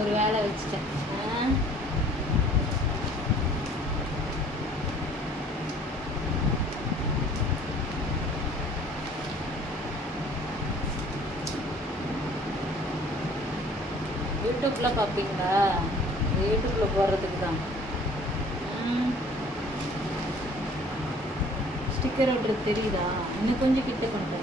ஒரு வேலை வச்சுட்டேன். யூடியூப்பில் பார்ப்பீங்களா? யூடியூப்பில் போடுறதுக்கு தான். ஸ்டிக்கர் ஒட்டுறது தெரியுதா? இன்னும் கொஞ்சம் கிட்ட கொண்டு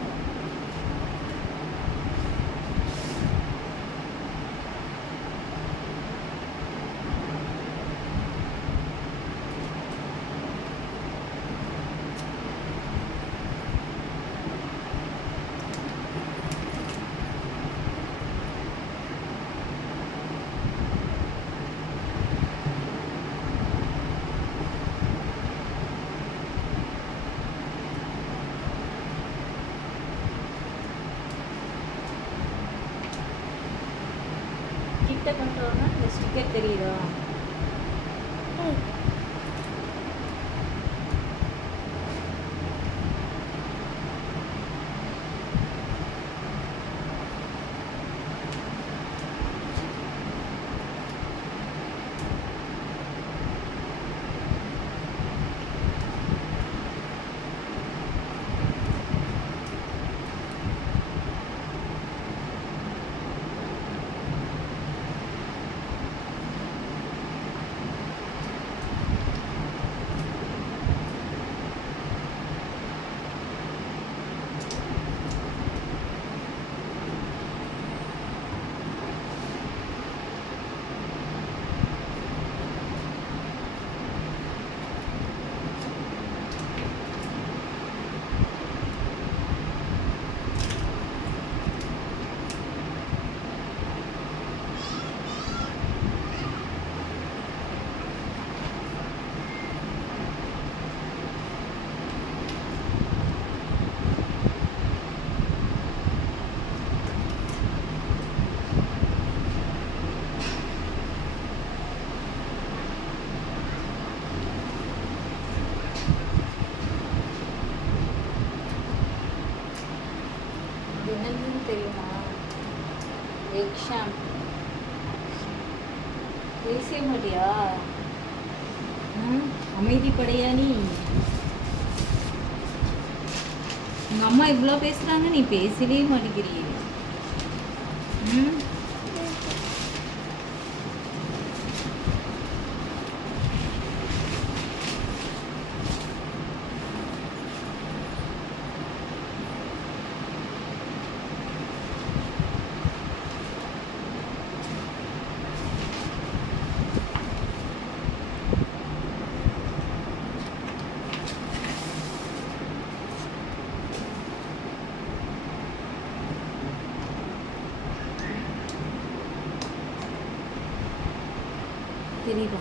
கிட்ட கொண்டு வரணும். இந்த ஸ்டிக்கர் தெரியுதா? என்னன்னு தெரியுமா? எக்ஸாம் பேசவே மாட்டியா? அமைதிப்படையா நீ? உங்க அம்மா இவ்வளோ பேசுறாங்க, நீ பேசவே மாட்டேங்கிறியே. தெரியுதா?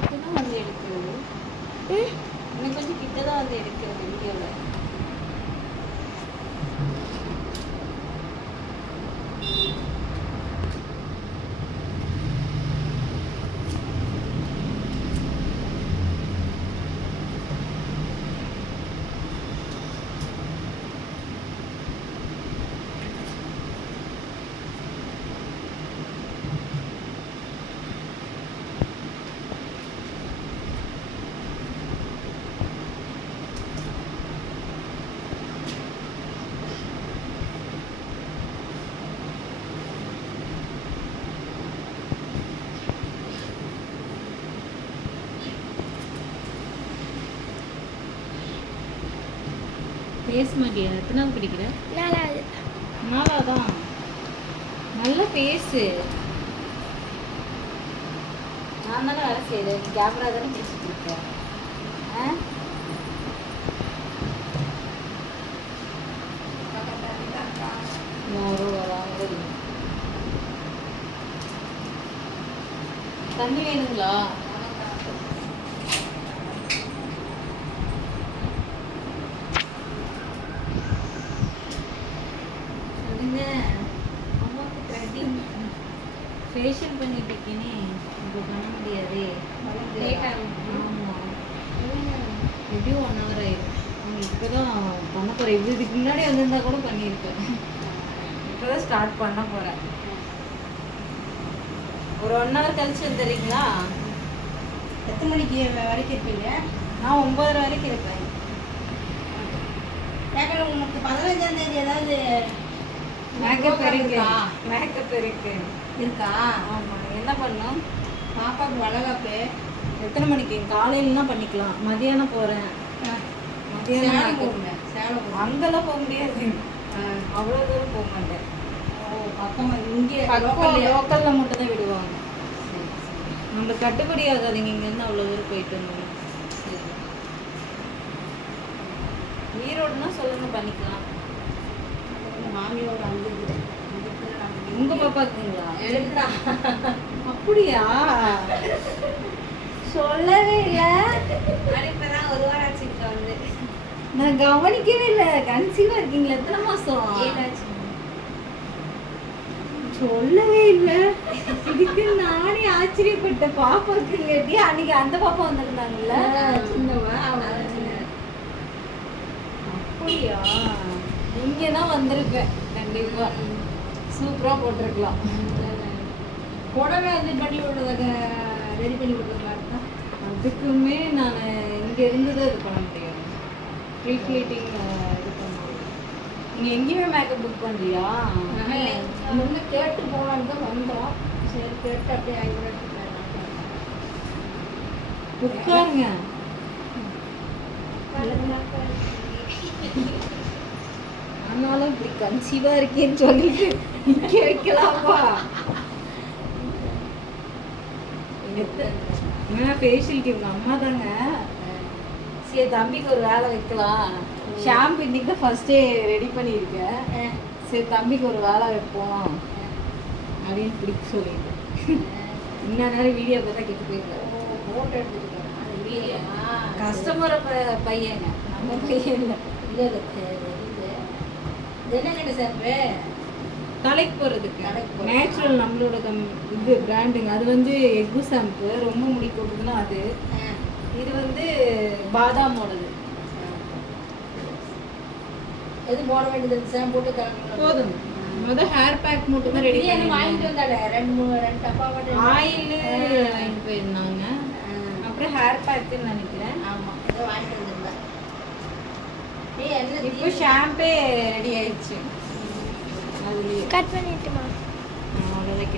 கிட்டதான் வந்து எடுக்கிறது. இன்னும் கொஞ்சம் கிட்டதான் வந்து எடுக்கிறது வீடியோவில். பேச மாட்டியா? எத்தனாவது படிக்கிற? 4வது. 4வதா? நல்லா பேசு. நான் தானே வேலை செய்யுது, கேமரா தானே பேசிட்டு இருக்க. யாரோ வராங்க. தண்ணி வேணுங்களா? சொல்லுங்க. ஃபேஷியல் பண்ணிட்டு இருக்கேனே இப்போ பண்ண முடியாதே. ஆமாம், எப்படியும் 1 hour ஆயிடும். இப்போ தான் பண்ண போகிறேன். இதுக்கு முன்னாடி வந்திருந்தா கூட பண்ணியிருக்கேன். இப்போ தான் ஸ்டார்ட் பண்ண போகிறேன். ஒரு 1 hour கழிச்சு வந்துடுறீங்களா? எத்தனை மணிக்கு வரைக்கும் இருப்பீங்க? நான் 9:30 வரைக்கும் இருப்பேன். கேட்கணும். உங்களுக்கு 15ஆம் தேதி ஏதாவது மேக்கப் இருக்கு. இருக்கா? மேக்கப் இருக்கு. இருக்கா? ஆமாம், என்ன பண்ணோம்? பாப்பாவுக்கு வளகாப்பு. எத்தனை மணிக்கு? காலையிலனா பண்ணிக்கலாம். மதியானம் போகிறேன். மதியானம் சேலம் makeup. போகுங்க. சேலம் போகுங்க. அங்கெல்லாம் போக முடியாது. அவ்வளோ தூரம் போக மாட்டேன். ஓ, பக்கமா இங்கே லோக்கலில் மட்டும் தான் விடுவாங்க. நம்மளுக்கு கட்டுப்படி ஆகாதுங்க இங்கேருந்து அவ்வளோ தூரம் போயிட்டு வந்தோம். ஈரோடுனா சொல்லுங்க, பண்ணிக்கலாம். மாமியோட அங்கே உங்க பாப்பாக்குங்களா? எடுக்கிறா. அப்படியா? சொல்லவே இல்லை. இப்பதான் 1 வாரம் ஆச்சு இங்க வந்து. நான் கவனிக்கவே இல்லை. கன்சீவா இருக்கீங்களா? எத்தனை மாசம்? 7 ஆச்சு. சொல்லவே இல்லை. இதுக்கு நானே ஆச்சரியப்பட்டேன். பாப்பாக்கு கேட்டி அன்னைக்கு அந்த பாப்பா வந்திருந்தாங்கல்ல, சின்னவா அவ சின்ன. அப்படியா? இங்கே தான் வந்திருப்பேன் கண்டிப்பா. சூப்பரா போட்டிருக்கலாம். புடவை இது பண்ணி விடுறத ரெடி பண்ணி விடுறதா இருக்கா? அதுக்குமே நான் இங்க இருந்து தான் இது பண்ண முடியும். ப்ரீ ஃபிளீட்டிங் இது பண்ணுவோம். நீங்க எங்கேயுமே மேக்கப் புக் பண்ணலையா? முன்ன கேட்டு போகலான்னு தான் வந்தோம். சரி கேட்டு அப்படியே ஐநூறு உட்காருங்க. ஆனாலும் இப்படி கன்சீவா இருக்கேன்னு சொல்லிட்டு நிக்க வைக்கலாமா? ஃபேஷியலுக்கு இவங்க அம்மா தாங்க. சரி, தம்பிக்கு ஒரு வேலை வைக்கலாம். ஷாம்பு இன்னைக்கு தான் ஃபர்ஸ்டே ரெடி பண்ணியிருக்கேன். சரி, தம்பிக்கு ஒரு வேலை வைப்போம் அப்படின்னு பிடிக்க சொல்லிட்டு இன்னும் நேரம் வீடியோ பார்த்தா கெட்டு போயிருக்கேன். ஃபோட்டோ எடுத்துருக்கேன். கஸ்டமரை பையங்க, நம்ம பையன் இல்லை. என்ன கடை சார்? தலைக்கு போடுறதுக்கு தலைக்கு போடுறது. நேச்சுரல் நம்மளோட இது பிராண்டுங்க. அது வந்து எக்கு ஷாம்பு, ரொம்ப முடி கொட்டுதுன்னா அது. இது வந்து பாதாமோடது. எது போட வேண்டியது? ஷாம்பு போட்டு கலக்கணும். போதும். முதல் ஹேர் பேக் மட்டும் தான் ரெடி பிரியாணி பண்ணி வாங்கிட்டு வந்தாலே 2 டப்பா மட்டும். ஆயில் வாங்கிட்டு போயிருந்தாங்க. அப்புறம் ஹேர் பேக்குன்னு நினைக்கிறேன். ஆமாம், இதை வாங்கிட்டு வந்திருந்தேன். இப்போ ஷாம்பே ரெடி ஆயிடுச்சு. அதுலேயே கட் பண்ணிட்டுமா? அவ்வளோதான்.